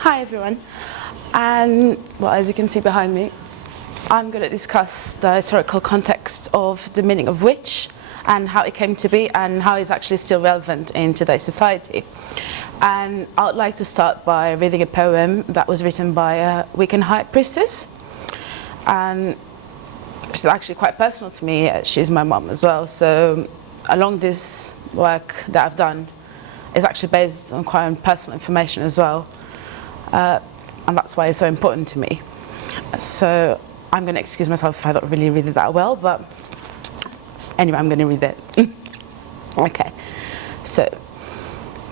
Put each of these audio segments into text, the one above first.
Hi everyone, and well, as you can see behind me, I'm going to discuss the historical context of the meaning of witch and how it came to be and how it's actually still relevant in today's society. And I would like to start by reading a poem that was written by a Wiccan high priestess, and she's actually quite personal to me. She's my mum as well, so along this work that I've done is actually based on quite personal information as well. And that's why it's so important to me. So I'm going to excuse myself if I don't really read it that well, but anyway, I'm going to read it. Okay. So,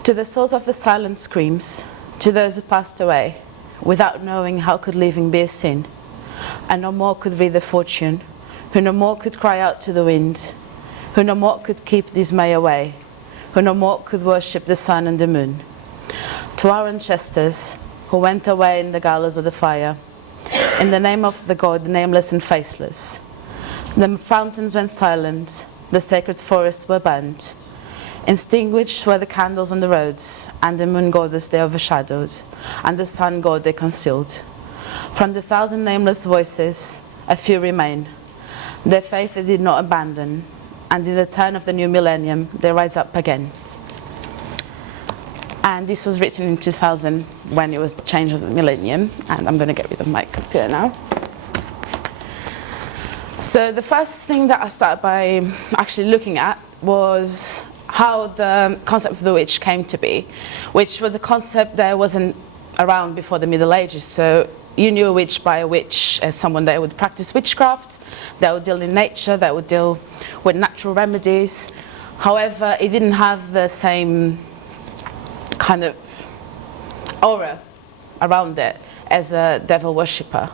to the souls of the silent screams, to those who passed away, without knowing how could living be a sin, and no more could read their fortune, who no more could cry out to the wind, who no more could keep dismay away, who no more could worship the sun and the moon. To our ancestors, who went away in the gallows of the fire, in the name of the God, nameless and faceless. The fountains went silent, the sacred forests were burned. Extinguished were the candles on the roads, and the moon goddess they overshadowed, and the sun god they concealed. From the thousand nameless voices, a few remain. Their faith they did not abandon, and in the turn of the new millennium, they rise up again. And this was written in 2000 when it was the change of the millennium. And I'm going to get rid of my computer now. So the first thing that I started by actually looking at was how the concept of the witch came to be, which was a concept that wasn't around before the Middle Ages. So you knew a witch by a witch as someone that would practice witchcraft, that would deal in nature, that would deal with natural remedies. However, it didn't have the same kind of aura around it as a devil worshipper.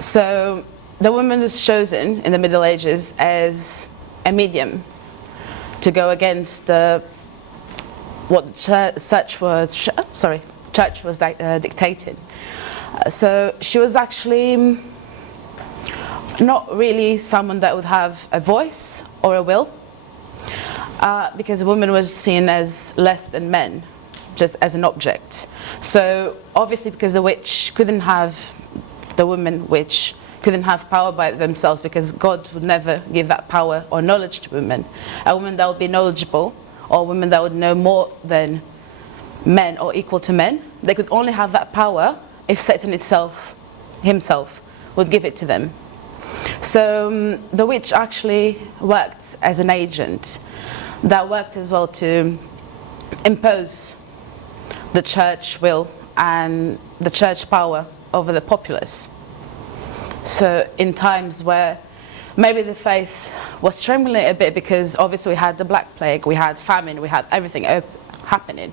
So the woman was chosen in the Middle Ages as a medium to go against what the church was dictating. So she was actually not really someone that would have a voice or a will, because a woman was seen as less than men, just as an object. So obviously, because the woman witch couldn't have power by themselves, because God would never give that power or knowledge to women. A woman that would be knowledgeable, or a woman that would know more than men or equal to men, they could only have that power if Satan himself would give it to them. So the witch actually worked as an agent that worked as well to impose the church will and the church power over the populace. So in times where maybe the faith was trembling a bit, because obviously we had the Black Plague, we had famine, we had everything happening,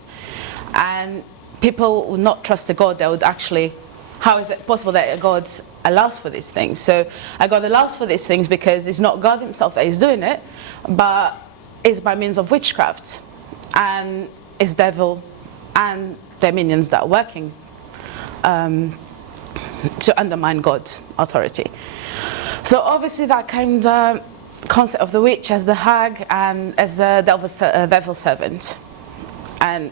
and people would not trust a God that would actually, how is it possible that God allows for these things? So God allows for these things because it's not God himself that is doing it, but it's by means of witchcraft, and it's devil and their minions that are working to undermine God's authority. So obviously that came the concept of the witch as the hag and as the devil servant. And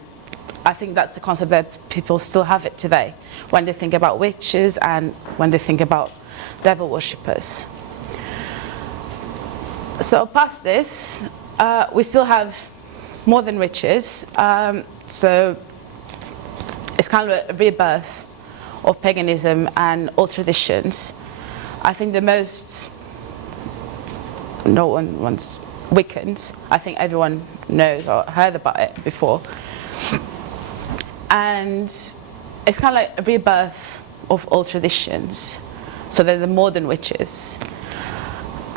I think that's the concept that people still have it today when they think about witches and when they think about devil worshippers. So past this, we still have more than witches. So it's kind of a rebirth of paganism and old traditions. I think the most, no one wants Wiccans. I think everyone knows or heard about it before. And it's kind of like a rebirth of old traditions. So they're the modern witches.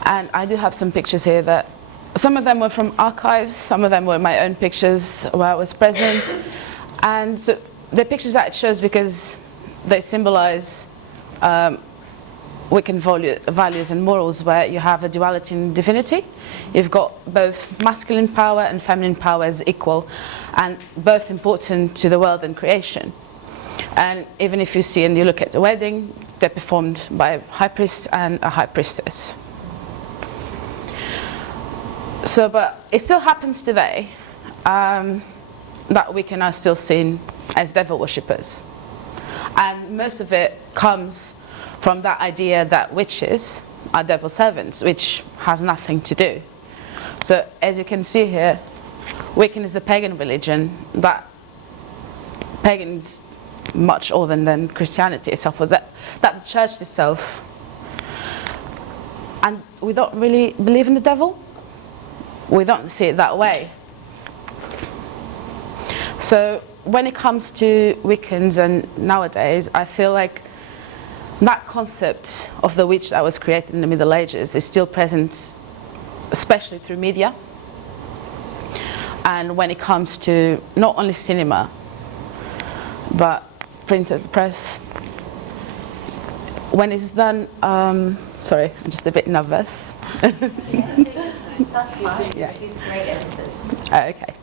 And I do have some pictures here that, some of them were from archives, some of them were my own pictures where I was present. And so the pictures that it shows because they symbolize Wiccan values and morals, where you have a duality in divinity. You've got both masculine power and feminine power as equal, and both important to the world and creation. And even if you see and you look at the wedding, they're performed by a high priest and a high priestess. So, but it still happens today that Wiccan are still seen as devil worshippers. And most of it comes from that idea that witches are devil's servants, which has nothing to do. So as you can see here, Wiccan is a pagan religion, but pagan is much older than Christianity itself, or that the church itself. And we don't really believe in the devil. We don't see it that way. So when it comes to Wiccans and nowadays, I feel like that concept of the witch that was created in the Middle Ages is still present, especially through media. And when it comes to not only cinema, but printed press, when it's done, sorry, I'm just a bit nervous. That's fine. Yeah. He's great editors. Oh, okay.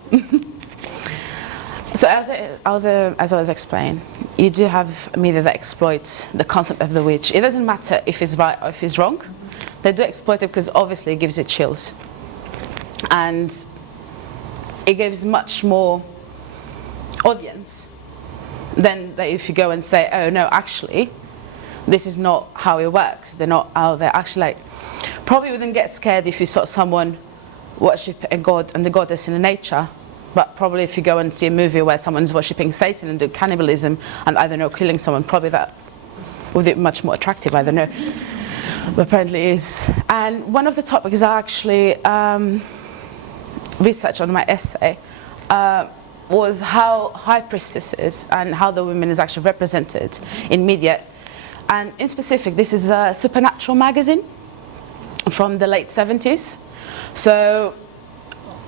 So as I was explaining, you do have media that exploits the concept of the witch. It doesn't matter if it's right or if it's wrong. They do exploit it because obviously it gives you chills. And it gives much more audience than that if you go and say, oh no, actually, this is not how it works. They're not how they're actually like. Probably wouldn't get scared if you saw someone worship a god and the goddess in nature, but probably if you go and see a movie where someone's worshipping Satan and do cannibalism and, I don't know, killing someone, probably that would be much more attractive, I don't know. But apparently it is. And one of the topics I actually researched on my essay was how high priestesses and how the women is actually represented in media. And in specific, this is a Supernatural magazine from the late 70s. So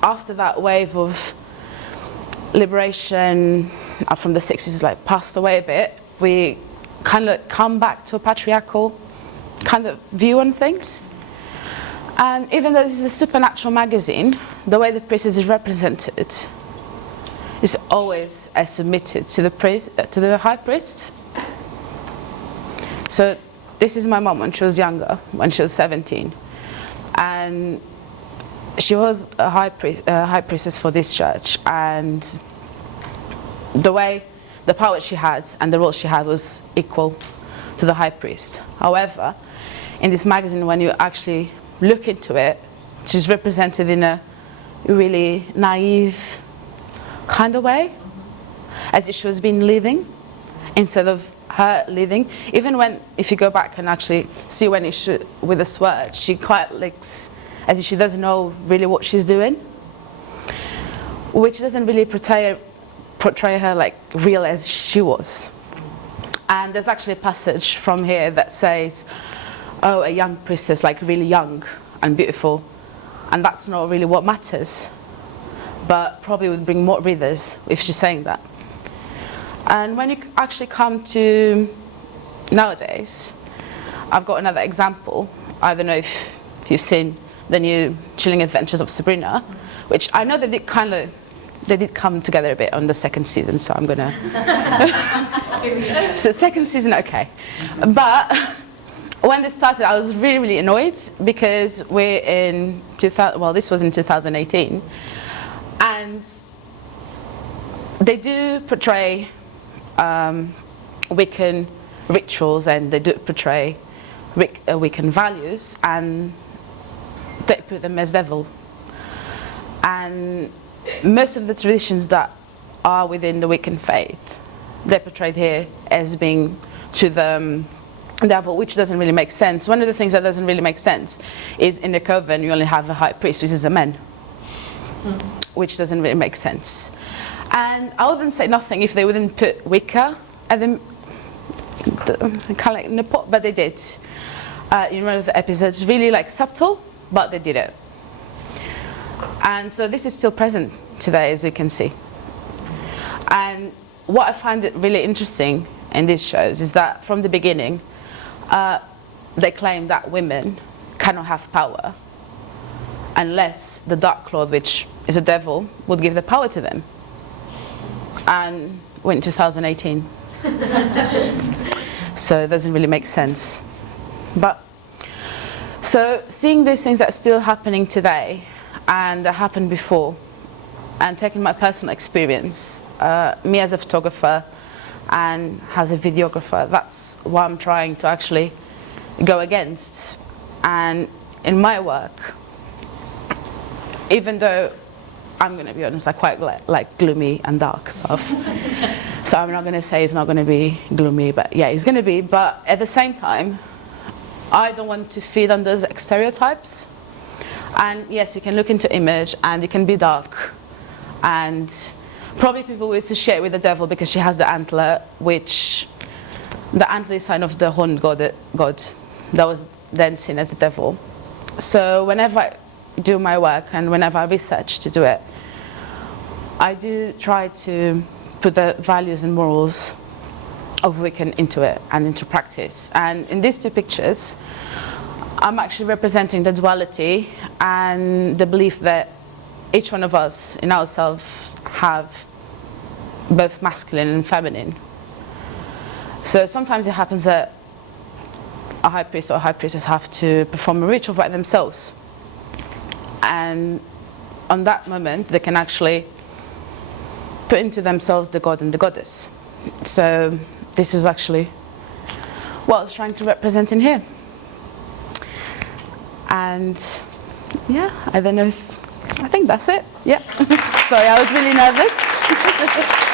after that wave of liberation from the 60s like passed away a bit, we kind of come back to a patriarchal kind of view on things. And even though this is a Supernatural magazine, the way the priestess is represented is always as submitted to the priest, to the high priest. So this is my mom when she was younger, when she was 17, and she was a high priestess for this church, and the power she had and the role she had was equal to the high priest. However, in this magazine, when you actually look into it, she's represented in a really naive kind of way, as if she was being leading instead of her leading. Even when, if you go back and actually see when it's with the sword, she quite looks as if she doesn't know really what she's doing, which doesn't really portray her like real as she was. And there's actually a passage from here that says, oh, a young priestess, like really young and beautiful, and that's not really what matters, but probably would bring more readers if she's saying that. And when you actually come to nowadays, I've got another example. I don't know if you've seen the new Chilling Adventures of Sabrina, which I know they did come together a bit on the second season, so I'm gonna. So second season, okay. But when this started, I was really, really annoyed because we're in 2000. Well, this was in 2018, and they do portray Wiccan rituals, and they do portray Wiccan values, and they put them as devil. And most of the traditions that are within the Wiccan faith, they're portrayed here as being to the devil, which doesn't really make sense. One of the things that doesn't really make sense is in the coven you only have a high priest, which is a man, which doesn't really make sense. And I wouldn't say nothing if they wouldn't put Wicca at the kind of like in the pot, but they did. In one of the episodes, really like subtle, but they did it. And so this is still present today, as you can see. And what I find it really interesting in these shows is that from the beginning, they claim that women cannot have power unless the Dark Lord, which is a devil, would give the power to them. And we're in 2018. So it doesn't really make sense. But so seeing these things that are still happening today and that happened before, and taking my personal experience, me as a photographer, and has a videographer. That's what I'm trying to actually go against. And in my work, even though I'm going to be honest, I quite like gloomy and dark stuff. So I'm not going to say it's not going to be gloomy, but yeah, it's going to be. But at the same time, I don't want to feed on those stereotypes. And yes, you can look into image and it can be dark. And probably people will associate with the devil because she has the antler, which the antler is sign of the horned god that was then seen as the devil. So whenever I do my work and whenever I research to do it, I do try to put the values and morals of Wiccan into it and into practice. And in these two pictures, I'm actually representing the duality and the belief that each one of us in ourselves have both masculine and feminine. So sometimes it happens that a high priest or a high priestess have to perform a ritual by themselves. And on that moment, they can actually put into themselves the god and the goddess. So this is actually what I was trying to represent in here. And yeah, I don't know if, I think that's it. Yeah. Sorry, I was really nervous.